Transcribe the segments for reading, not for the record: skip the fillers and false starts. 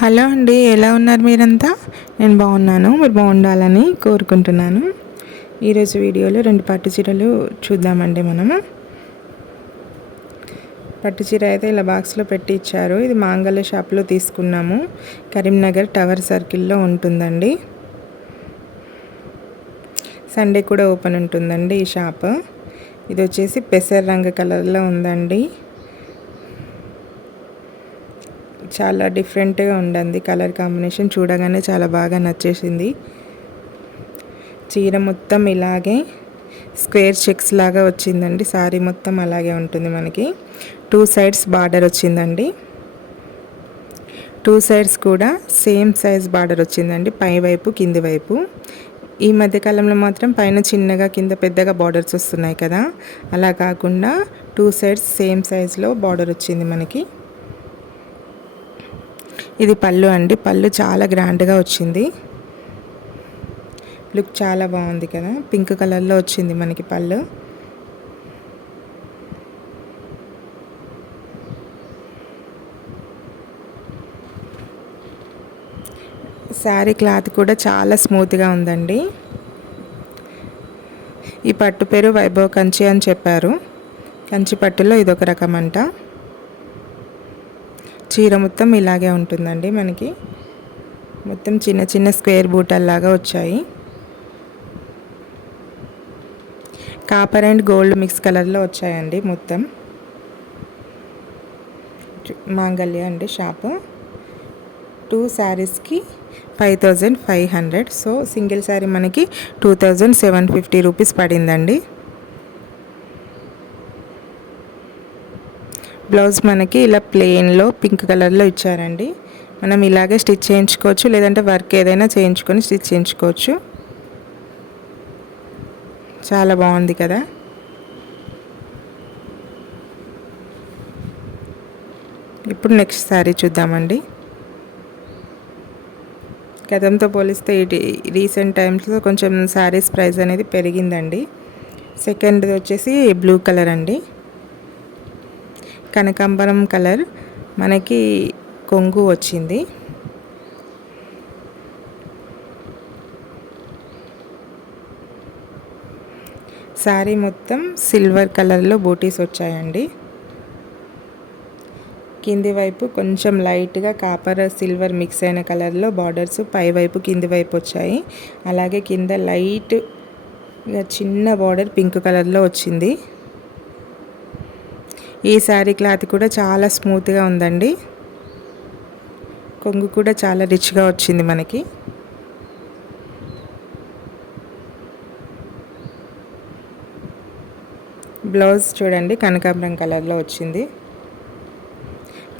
Hello అండి, ఎలా ఉన్నారు మీరంతా? నేను బాగున్నాను, మీరు బాగుండాలని కోరుకుంటున్నాను. ఈరోజు వీడియోలో 2 పట్టు చీరలు చూద్దామండి. మనము పట్టు చీర అయితే ఇలా బాక్స్లో పెట్టి ఇచ్చారు. ఇది మాంగళ్య షాప్లో తీసుకున్నాము. కరీంనగర్ టవర్ సర్కిల్లో ఉంటుందండి. సండే కూడా ఓపెన్ ఉంటుందండి ఈ షాప్. ఇది వచ్చేసి పెసర రంగు కలర్లో ఉందండి. చాలా డిఫరెంట్గా ఉండండి కలర్ కాంబినేషన్. చూడగానే చాలా బాగా నచ్చేసింది. చీర మొత్తం ఇలాగే స్క్వేర్ చెక్స్ లాగా వచ్చిందండి. సారీ మొత్తం అలాగే ఉంటుంది. మనకి 2 సైడ్స్ బార్డర్ వచ్చిందండి. 2 సైడ్స్ కూడా సేమ్ సైజ్ బార్డర్ వచ్చిందండి, పై వైపు కింది వైపు. ఈ మధ్యకాలంలో మాత్రం పైన చిన్నగా కింద పెద్దగా బార్డర్స్ వస్తున్నాయి కదా, అలా కాకుండా 2 సైడ్స్ సేమ్ సైజ్లో బార్డర్ వచ్చింది మనకి. ఇది పళ్ళు అండి. పళ్ళు చాలా గ్రాండ్గా వచ్చింది. లుక్ చాలా బాగుంది కదా, పింక్ కలర్లో వచ్చింది మనకి పళ్ళు. శారీ క్లాత్ కూడా చాలా స్మూత్గా ఉందండి. ఈ పట్టు పేరు వైభవ్ కంచి అని చెప్పారు. కంచి పట్టులో ఇదొక రకం అంట. చీర మొత్తం ఇలాగే ఉంటుందండి మనకి. మొత్తం చిన్న చిన్న స్క్వేర్ బూటల్లాగా వచ్చాయి. కాపర్ అండ్ గోల్డ్ మిక్స్ కలర్లో వచ్చాయండి మొత్తం. మాంగళ్య అండి షాపు. 2 శారీస్కి 5500. సో సింగిల్ శారీ మనకి 2750 రూపీస్ పడిందండి. బ్లౌజ్ మనకి ఇలా ప్లెయిన్లో పింక్ కలర్లో ఇచ్చారండి. మనం ఇలాగే స్టిచ్ చేయించుకోవచ్చు, లేదంటే వర్క్ ఏదైనా చేయించుకొని స్టిచ్ చేయించుకోవచ్చు. చాలా బాగుంది కదా. ఇప్పుడు నెక్స్ట్ శారీ చూద్దామండి. గతంతో పోలిస్తే రీసెంట్ టైమ్స్లో కొంచెం శారీస్ ప్రైస్ అనేది పెరిగిందండి. సెకండ్ది వచ్చేసి బ్లూ కలర్ అండి, కనకాంబరం కలర్. మనకి కొంగు వచ్చింది. శారీ మొత్తం సిల్వర్ కలర్లో బూటీస్ వచ్చాయండి. కింది వైపు కొంచెం లైట్గా కాపర్ సిల్వర్ మిక్స్ అయిన కలర్లో బార్డర్స్ పై వైపు కింది వైపు వచ్చాయి. అలాగే కింద లైట్గా చిన్న బార్డర్ పింక్ కలర్లో వచ్చింది. ఈ శారీ క్లాత్ కూడా చాలా స్మూత్గా ఉందండి. కొంగు కూడా చాలా రిచ్గా వచ్చింది మనకి. బ్లౌజ్ చూడండి కనకాంబరం కలర్లో వచ్చింది.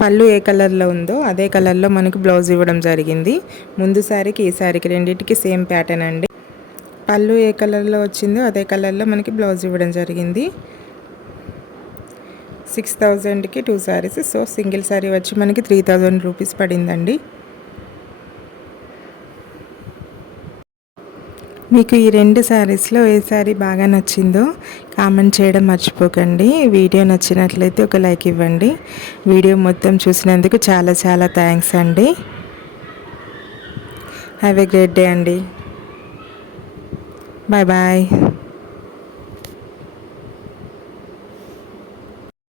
పళ్ళు ఏ కలర్లో ఉందో అదే కలర్లో మనకి బ్లౌజ్ ఇవ్వడం జరిగింది. ముందు శారీకి ఈ శారీకి రెండింటికి సేమ్ ప్యాటర్న్ అండి. పళ్ళు ఏ కలర్లో వచ్చిందో అదే కలర్లో మనకి బ్లౌజ్ ఇవ్వడం జరిగింది. 6000కి 2 శారీస్. సో సింగిల్ శారీ వచ్చి మనకి 3000 రూపీస్ పడిందండి. మీకు ఈ 2 శారీస్లో ఏ శారీ బాగా నచ్చిందో కామెంట్ చేయడం మర్చిపోకండి. వీడియో నచ్చినట్లయితే ఒక లైక్ ఇవ్వండి. వీడియో మొత్తం చూసినందుకు చాలా చాలా థ్యాంక్స్ అండి. హ్యావ్ ఎ గ్రేట్ డే అండి. Bye bye.